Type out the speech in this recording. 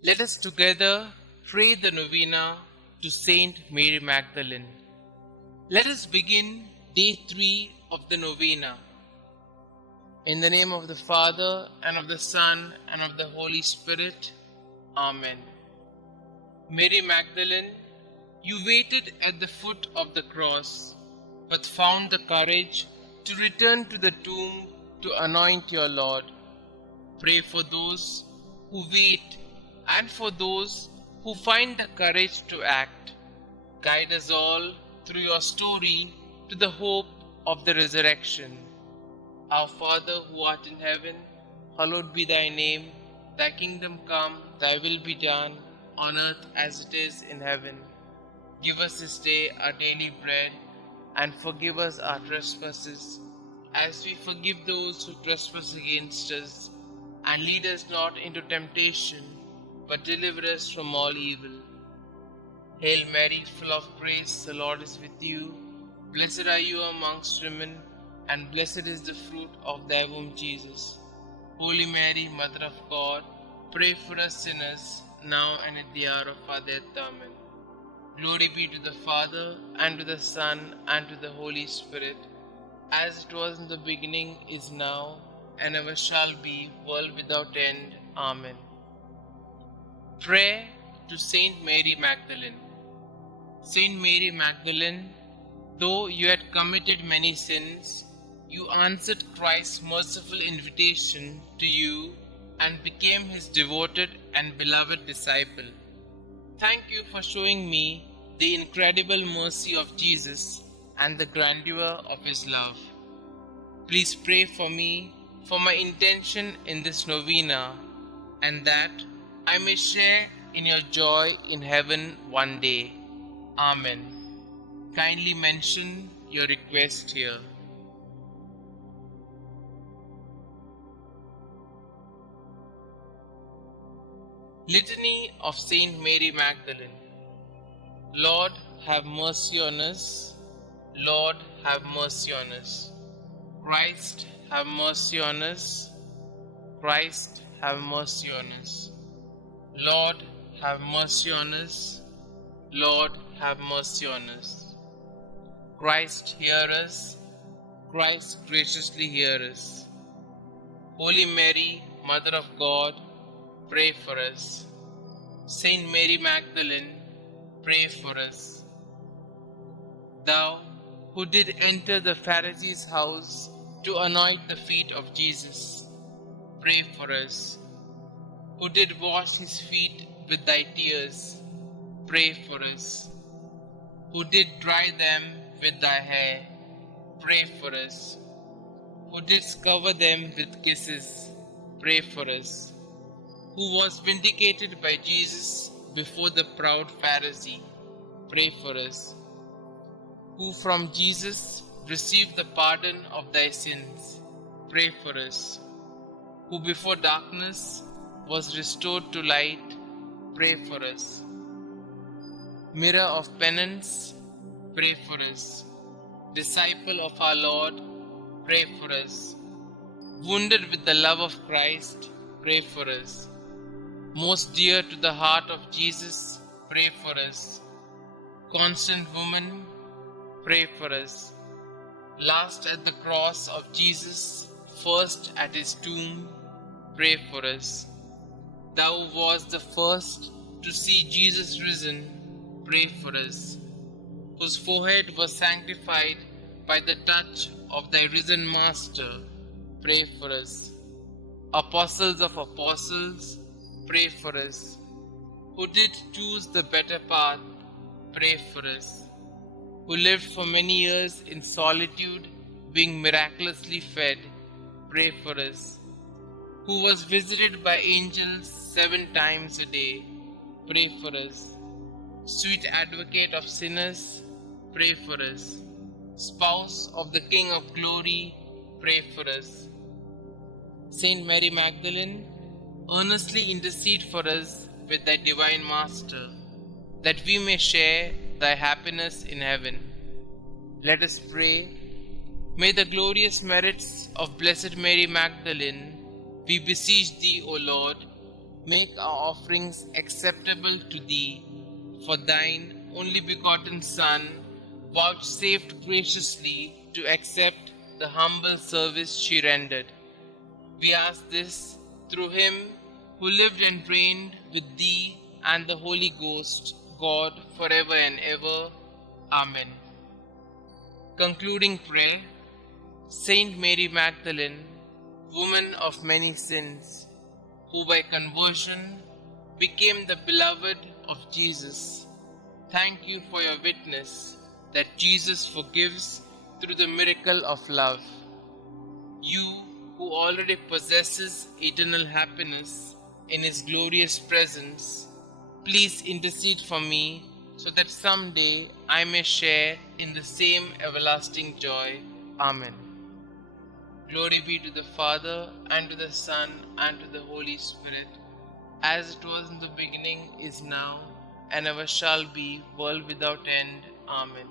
Let us together pray the Novena to St Mary Magdalene. Let us begin day 3 of the Novena. In the name of the Father, and of the Son, and of the Holy Spirit. Amen. Mary Magdalene, you waited at the foot of the cross, but found the courage to return to the tomb to anoint your Lord. Pray for those who wait and for those who find the courage to act. Guide us all through your story to the hope of the resurrection. Our Father who art in heaven, hallowed be thy name. Thy kingdom come, thy will be done, on earth as it is in heaven. Give us this day our daily bread, and forgive us our trespasses, as we forgive those who trespass against us. And lead us not into temptation, but deliver us from all evil. Hail Mary, full of grace, the Lord is with you. Blessed are you amongst women, and blessed is the fruit of thy womb, Jesus. Holy Mary, Mother of God, pray for us sinners, now and at the hour of our death. Amen. Glory be to the Father, and to the Son, and to the Holy Spirit, as it was in the beginning, is now, and ever shall be, world without end. Amen. Prayer to St Mary Magdalene. St Mary Magdalene, though you had committed many sins, you answered Christ's merciful invitation to you and became his devoted and beloved disciple. Thank you for showing me the incredible mercy of Jesus and the grandeur of his love. Please pray for me, for my intention in this novena, and that I may share in your joy in heaven one day. Amen. Kindly mention your request here. Litany of Saint Mary Magdalene. Lord, have mercy on us. Lord, have mercy on us. Christ, have mercy on us. Christ, have mercy on us. Lord, have mercy on us. Lord, have mercy on us. Christ, hear us. Christ, graciously hear us. Holy Mary, Mother of God, pray for us. Saint Mary Magdalene, pray for us. Thou, who did enter the Pharisee's house to anoint the feet of Jesus, pray for us. Who did wash his feet with thy tears, pray for us. Who did dry them with thy hair, pray for us. Who didst cover them with kisses, pray for us. Who was vindicated by Jesus before the proud Pharisee, pray for us. Who from Jesus received the pardon of thy sins, pray for us. Who before darkness was restored to light, pray for us. Mirror of penance, pray for us. Disciple of our Lord, pray for us. Wounded with the love of Christ, pray for us. Most dear to the heart of Jesus, pray for us. Constant woman, pray for us. Last at the cross of Jesus, first at his tomb, pray for us. Thou wast the first to see Jesus risen, pray for us. Whose forehead was sanctified by the touch of thy risen Master, pray for us. Apostles of apostles, pray for us. Who did choose the better path, pray for us. Who lived for many years in solitude, being miraculously fed, pray for us. Who was visited by angels 7 times a day, pray for us. Sweet advocate of sinners, pray for us. Spouse of the King of glory, pray for us. Saint Mary Magdalene, earnestly intercede for us with thy divine Master, that we may share thy happiness in heaven. Let us pray. May the glorious merits of Blessed Mary Magdalene, we beseech thee, O Lord, make our offerings acceptable to thee. For thine only begotten Son vouchsafed graciously to accept the humble service she rendered. We ask this through him who lived and reigned with thee and the Holy Ghost, God, forever and ever. Amen. Concluding prayer. Saint Mary Magdalene, woman of many sins, who by conversion became the beloved of Jesus, thank you for your witness that Jesus forgives through the miracle of love. You who already possesses eternal happiness in his glorious presence, please intercede for me so that someday I may share in the same everlasting joy. Amen. Glory be to the Father, and to the Son, and to the Holy Spirit, as it was in the beginning, is now, and ever shall be, world without end. Amen.